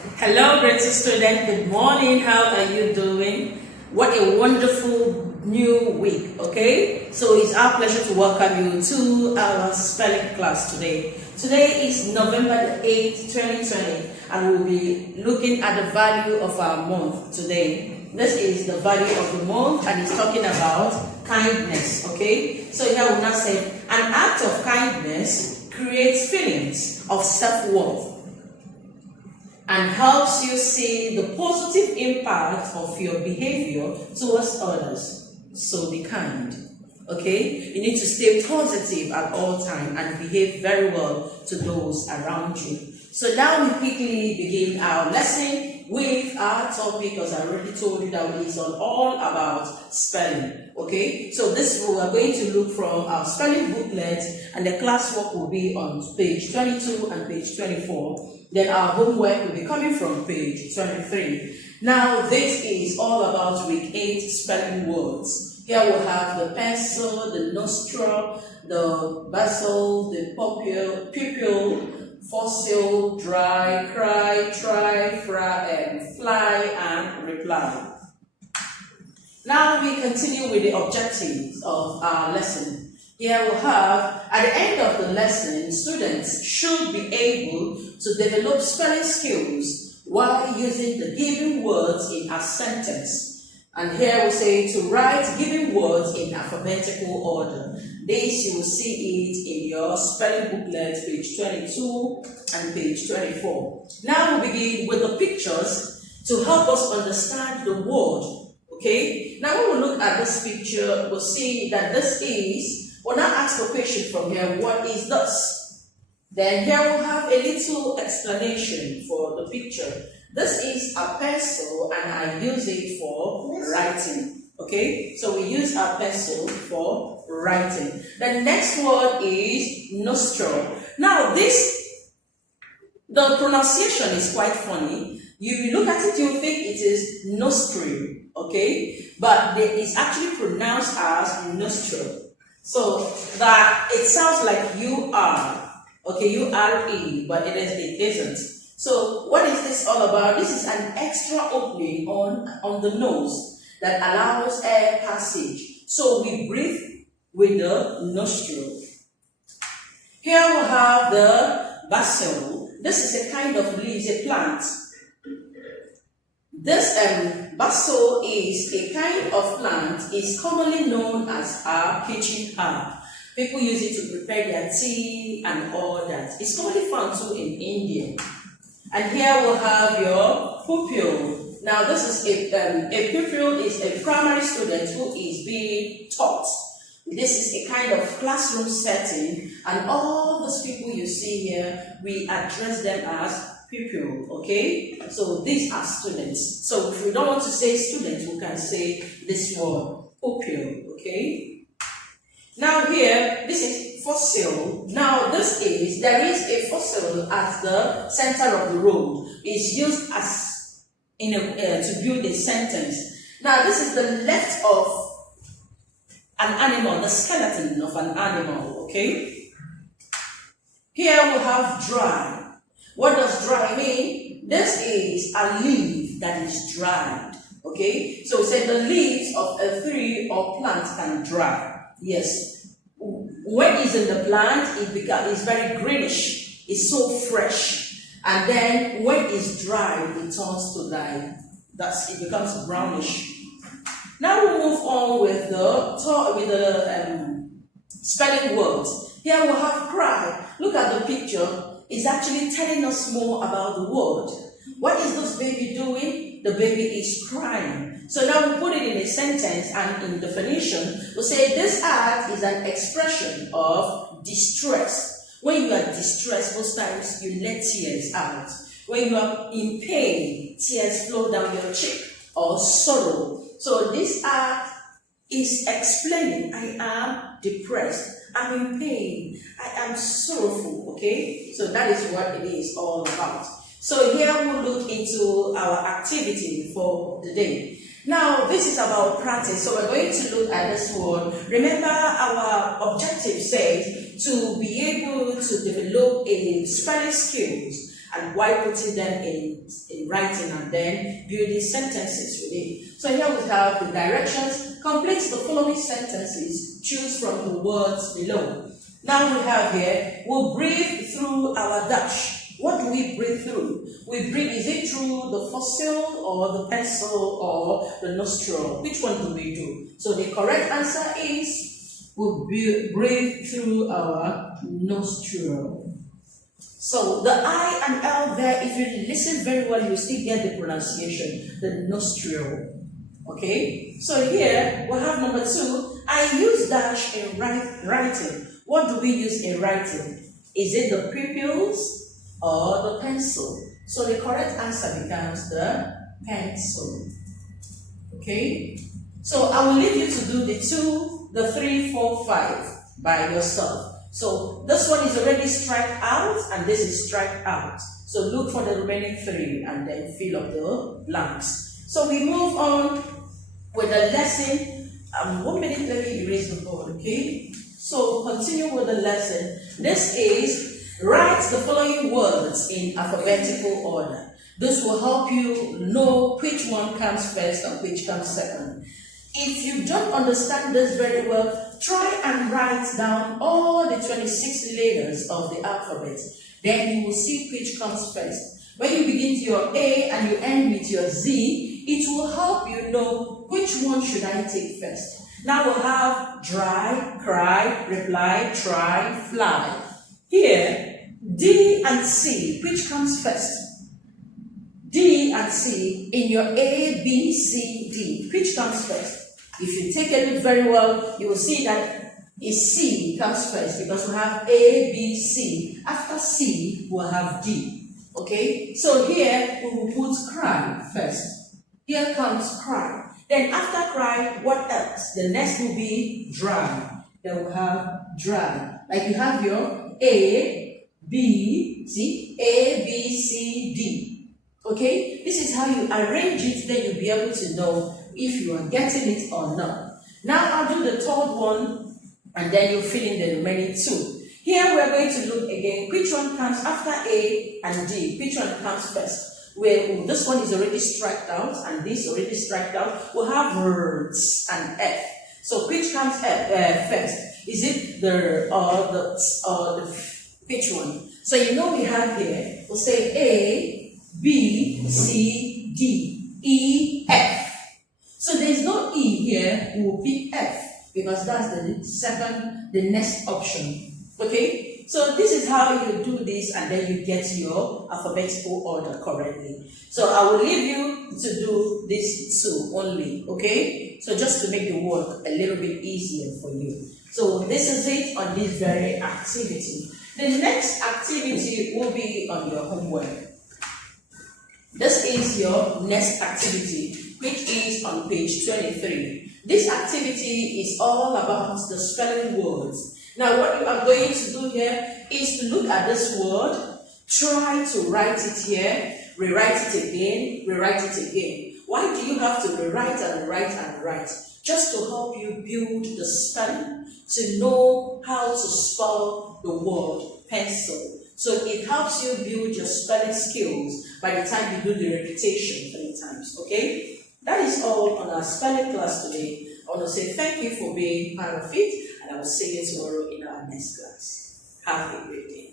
Hello, great student. Good morning. How are you doing? What a wonderful new week. Okay, so it's our pleasure to welcome you to our spelling class today. Today is November the 8th, 2020, and we'll be looking at the value of our month today. This is the value of the month, and it's talking about kindness. Okay, so here we now say an act of kindness creates feelings of self-worth and helps you see the positive impact of your behavior towards others. So be kind. Okay? You need to stay positive at all times and behave very well to those around you. So now we quickly begin our lesson with our topic, because I already told you that it's all about spelling. Okay? So this we are going to look from our spelling booklet, and the classwork will be on page 22 and page 24. Then our homework will be coming from page 23. Now this is all about week 8 spelling words. Here we'll have the pencil, the nostrum, the basil, the pupil, fossil, dry, cry, try, fly, and reply. Now we continue with the objectives of our lesson. Here we have, at the end of the lesson, students should be able to develop spelling skills while using the given words in a sentence. And here we say to write given words in alphabetical order. This you will see it in your spelling booklet, page 22 and page 24. Now we begin with the pictures to help us understand the word. Okay? Now when we look at this picture, we'll see that this is, we'll now ask the question from here, what is this? Then here we'll have a little explanation for the picture. This is a pencil, and I use it for writing. Okay, so we use our pencil for writing. The next word is nostrum. Now the pronunciation is quite funny. You look at it, you think it is nostrum, okay? But it's actually pronounced as nostrum. So that it sounds like you are, okay, U-R-E, but it isn't. So what is this all about? This is an extra opening on the nose that allows air passage. So we breathe with the nostril. Here we have the basil. This is a kind of leaf, a plant. This basil is a kind of plant, is commonly known as a kitchen herb. People use it to prepare their tea and all that. It's commonly found too in India. And here we'll have your pupil. Now this is a pupil is a primary student who is being taught. This is a kind of classroom setting, and all those people you see here, we address them as pupil, okay? So these are students. So if we don't want to say students, we can say this word, pupil, okay? Now here, this is fossil. Now there is a fossil at the center of the road. It's used as to build a sentence. Now this is the left of an animal, the skeleton of an animal, okay? Here we have dry. What does dry mean? This is a leaf that is dried, okay? So say the leaves of a tree or plant can dry. Yes. When it's in the plant, it's very greenish. It's so fresh. And then when it's dry, it turns to like, it becomes brownish. Now we move on with the spelling words. Here we have cry. Look at the picture. It's actually telling us more about the word. What is this baby doing? The baby is crying. So now we put it in a sentence, and in definition, we say this act is an expression of distress. When you are distressed, most times you let tears out. When you are in pain, tears flow down your cheek, or sorrow. So this act is explaining, I am depressed, I'm in pain, I am sorrowful, okay? So that is what it is all about. So here we'll look into our activity for the day. Now, this is about practice, so we're going to look at this one. Remember, our objective says to be able to develop a spelling skills and while putting them in writing and then building sentences with it. So here we have the directions. Complete the following sentences. Choose from the words below. Now we have here, we'll breathe through our dash. What do we breathe through? We breathe, is it through the fossil or the pencil or the nostrum? Which one do we do? So the correct answer is, we'll breathe through our nostril. So the I and L there, if you listen very well, you still get the pronunciation, the nostril. Okay? So here, we'll have number 2. I use dash in writing. What do we use in writing? Is it the pupils or the pencil? So the correct answer becomes the pencil. Okay? So I will leave you to do the 2, the 3, 4, 5 by yourself. So this one is already strike out and this is strike out. So look for the remaining 3 and then fill up the blanks. So we move on with the lesson. 1 minute, let me erase the board, okay? So continue with the lesson. This is write the following words in alphabetical order. This will help you know which one comes first and which comes second. If you don't understand this very well, try and write down all the 26 letters of the alphabet. Then you will see which comes first. When you begin to your A and you end with your Z, it will help you know which one should I take first. Now we'll have dry, cry, reply, try, fly. Here, D and C, which comes first? D and C in your A, B, C, D, which comes first? If you take a look very well, you will see that C comes first because we have A, B, C. After C, we'll have D. Okay? So here, we will put cry first. Here comes cry. Then after cry, what else? The next will be dry. Then we'll have dry. Like you have your A, B, see? A, B, C, D. Okay? This is how you arrange it, then you'll be able to know if you are getting it or not. Now I'll do the third one, and then you fill in the remaining 2. Here we're going to look again, which one comes after A and D, which one comes first. Where this one is already striked out, and this already striked out. We'll have words and F. So which comes first? Is it the or the which one? So you know we have here, we'll say A, B, C, D, E, F. So there's no E here, we will pick F because that's the next option. Okay? So this is how you do this and then you get your alphabetical order correctly. So I will leave you to do this 2 only. Okay? So just to make the work a little bit easier for you. So this is it on this very activity. The next activity will be on your homework. This is your next activity, which is on page 23. This activity is all about the spelling words. Now what you are going to do here is to look at this word, try to write it here, rewrite it again, rewrite it again. Why do you have to rewrite and rewrite and write? Just to help you build the spelling, to know how to spell the word pencil. So it helps you build your spelling skills by the time you do the repetition 3 times, okay? That is all on our spelling class today. I want to say thank you for being part of it, and I will see you tomorrow in our next class. Have a great day.